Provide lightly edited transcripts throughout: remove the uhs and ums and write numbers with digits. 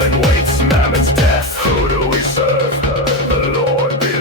Mammon waits, Mammon's death. Who do we serve? The Lord be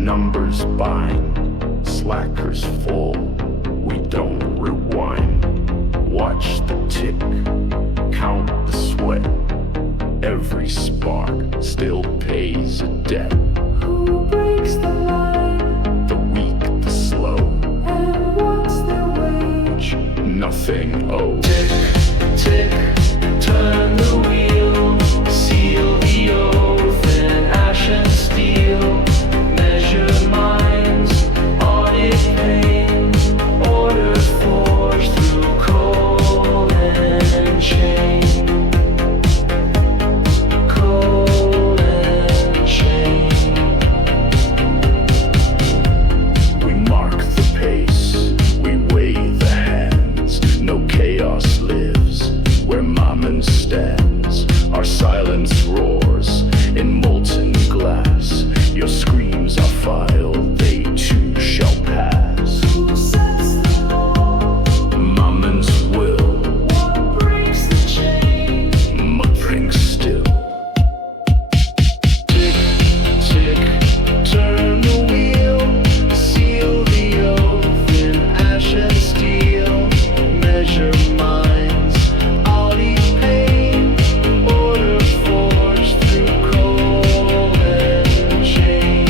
Numbers bind, slackers fall. We don't rewind. Watch the tick, count the sweat. Every spark still pays a debt. Who breaks the line? The weak, the slow. And what's their wage? Nothing owed. Tick, tick, turn the wheel. Seal the oath in ash and steel. Measure minds, audit pain. Order forged through coal and chain. Coal and chain. We mark the pace, we weigh the hands. No chaos lives where Mammon stands. Our silence roars in molten glass. Your screams are filed, they too shall pass. Who sets the law? Mammons will, What breaks the chain? muttering still. Tick, tick, turn the wheel. Seal the oath in ash and steel. Measure minds, audit pain. Order forged through coal and chain.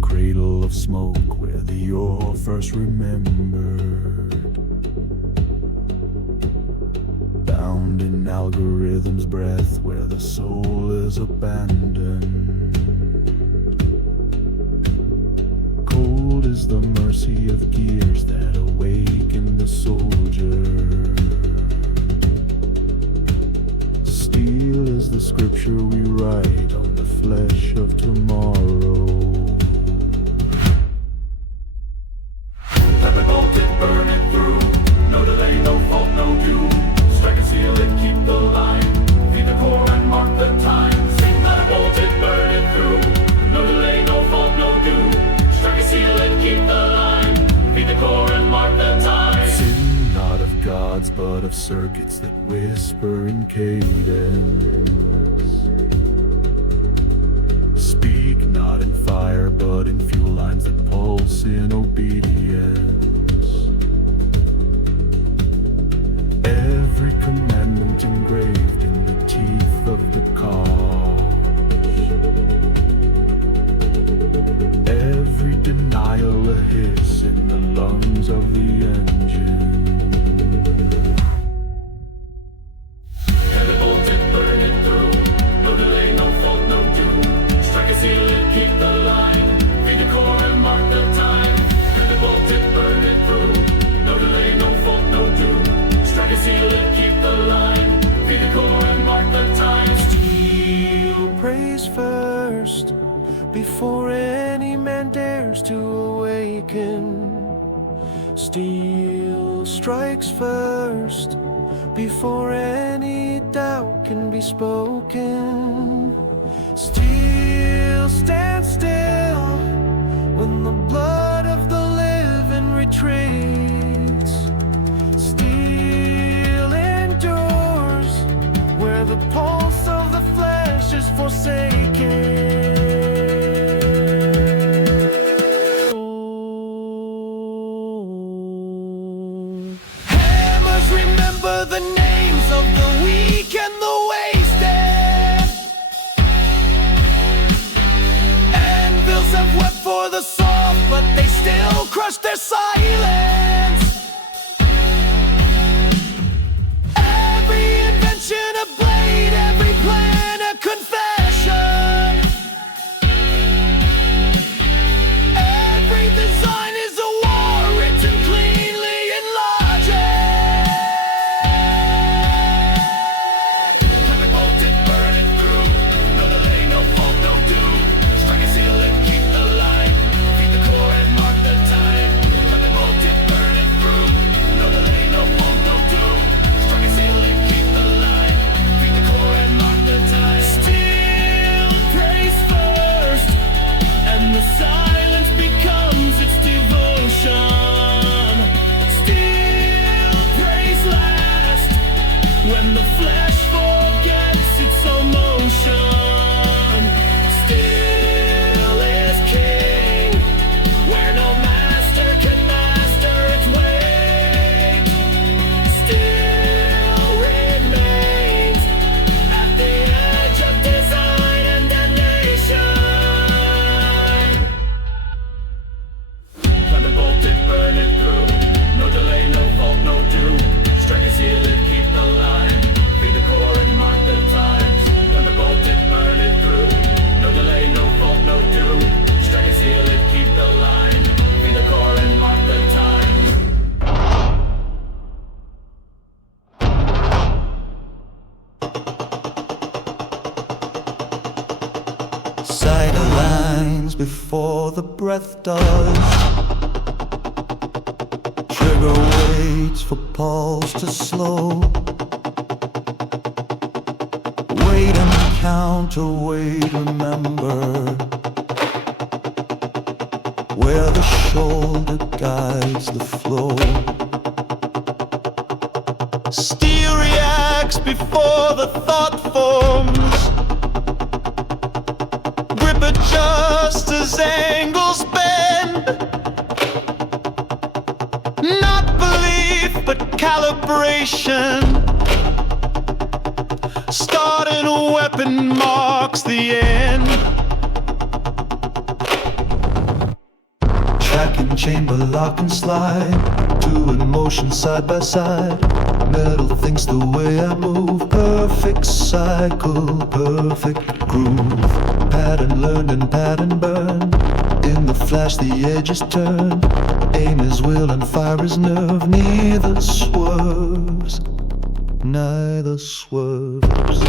cradle of smoke where the ore first remembered. Bound in algorithm's breath where the soul is abandoned. Cold is the mercy of gears that awaken the soldier. Steel is the scripture we write on the flesh of tomorrow. Let me bolt it, burn it through. No delay, no fault, no doom. Strike and seal it, keep the line. Feed the core and mark the time. Sing, let me bolt it, burn it through. No delay, no fault, no doom. Strike and seal it, keep the line. Feed the core and mark the time. Sin not of gods, but of circuits that whisper in cadence. Speak not in fire, but in fuel lines that pulse in obedience. Every commandment engraved in the teeth of the cause. Every denial a hiss in the lungs of the engine. Let it bolt it, burn it through. No delay, no fault, no doom. Strike a seal it, keep the line. Feed the core and mark the time. Let it bolt it, burn it through. No delay, no fault, no doom. Strike a seal it, keep the line. Feed the core and mark the time. Steel prays first before any man dares to awaken. Steel strikes first before any doubt can be spoken. Steel stands still when the blood of the living retreats. Steel endures where the pulse of the flesh is forsaken. Hammers remember the names of the weak and the wasted. Anvils have wept for the soft, but they still crush their silence. Every invention a blade, every plan a confession. Every design is a war written cleanly in logic. Let me bolt it, burn it through. No delay, no fault, no doom. Strike and seal it, keep the line. Feed the core and mark the time. Let me bolt it, burn it through. No delay, no fault, no doom. Strike and seal it, keep the line. Feed the core and mark the time. Steel prays first, and the silence becomes its devotion. Steel prays last, when the flesh forgets its own motion. Steel is king, where no master can master its weight. Steel remains at the edge of design and damnation. Let me bolt it, burn it through. No delay, no fault, no doom. Strike and seal it, keep the line. Feed the core and mark the times. Let me bolt it, burn it through. No delay, no fault, no doom. Strike and seal it, keep the line. Feed the core and mark the times. Sight aligns before the breath does. Trigger waits for pulse to slow. Wait and counterweight, remember where the shoulder guides the flow. Steel reacts before the thought forms. Grip adjusts as angles bend. Not belief, but calibration. Starting a weapon marks the end. chamber, lock and slide. Two in motion side by side. Metal thinks the way I move. Perfect cycle, perfect groove. Pattern learned and pattern burned. In the flash the edges turn. Aim is will and fire is nerve. Neither swerves, neither swerves.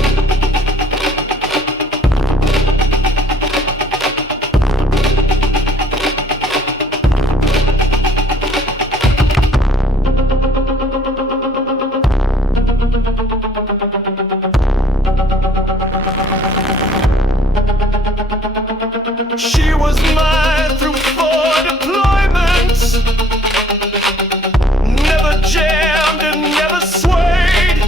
She was mine through 4 deployments. Never jammed and never swayed.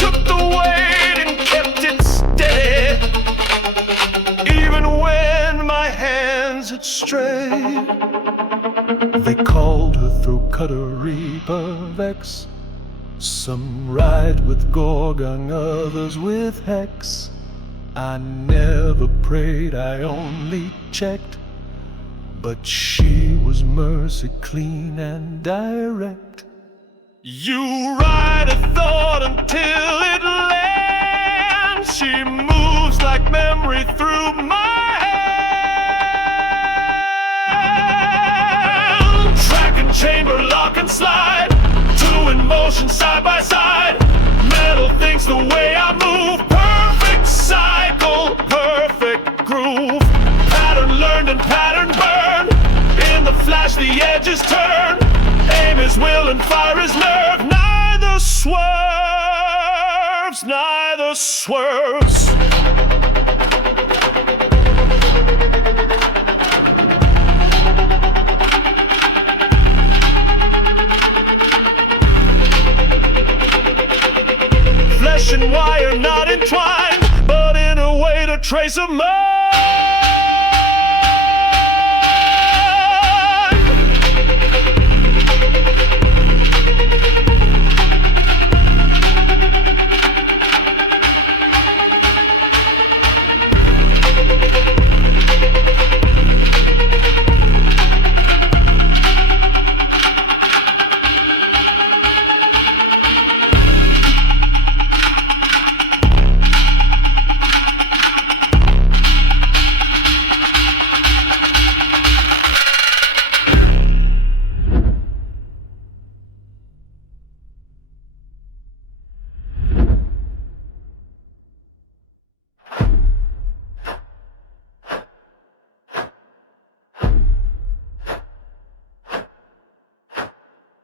Took the weight and kept it steady, even when my hands had strayed. They called her through cuttery pervex. Some ride with Gorgon, others with Hex. I never prayed, I only checked. But she was mercy clean and direct. You ride a thought until it lands. She moves like memory through my hand. Track and chamber, lock and slide. Two in motion side by side. Metal thinks the way I move. Perfect cycle, perfect groove. Pattern learned and pattern burned. In the flash the edges turn. Aim is will and fire is nerve. Neither swerves, neither swerves. Flesh and wire not entwined, but in a way to trace a mind.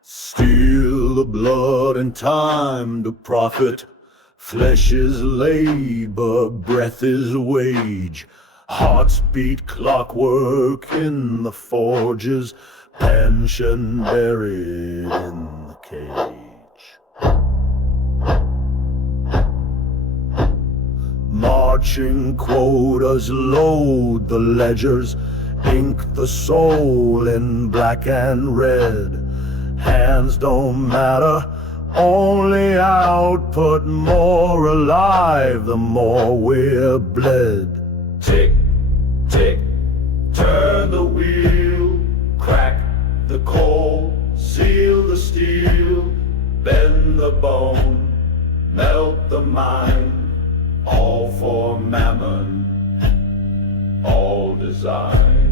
Steal the blood and time to profit. Flesh is labor, breath is wage. Hearts beat clockwork in the forges. Pension buried in the cage. Marching quotas load the ledgers. Ink the soul in black and red. Hands don't matter, only output. More alive, the more we're bled. Tick, tick, turn the wheel. Crack the coal, seal the steel. Bend the bone, melt the mind. All for Mammon, all design.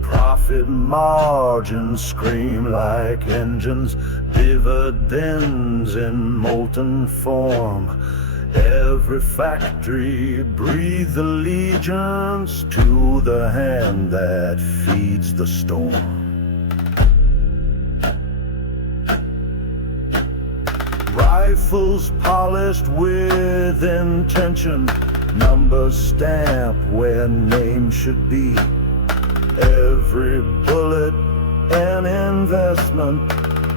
Profit margins scream like engines, dividends in molten form. Every factory breathes allegiance to the hand that feeds the storm. Rifles polished with intention, numbers stamped where names should be. Every bullet an investment,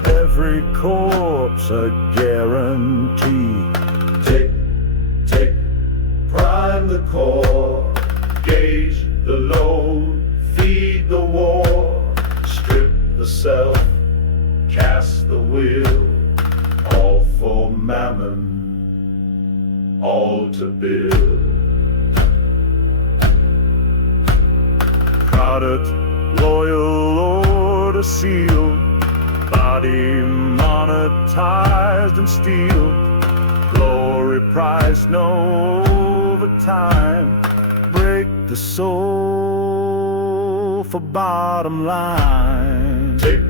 every corpse a guarantee. Tick, tick, prime the core, gauge the load, feed the war, strip the self, cast the will, all for Mammon, all to build. product, loyal order sealed, body monetized in steel, glory price, no overtime, break the soul for bottom line. Tick,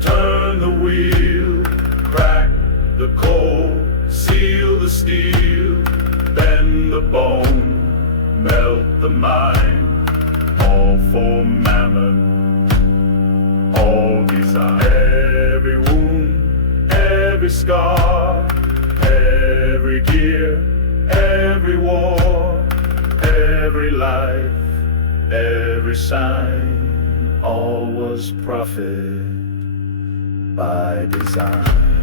turn the wheel, crack the coal, seal the steel, bend the bone, melt the mind, all for Mammon, all design. Every wound, every scar, every gear, every war, every life, every sign, all was profit by design.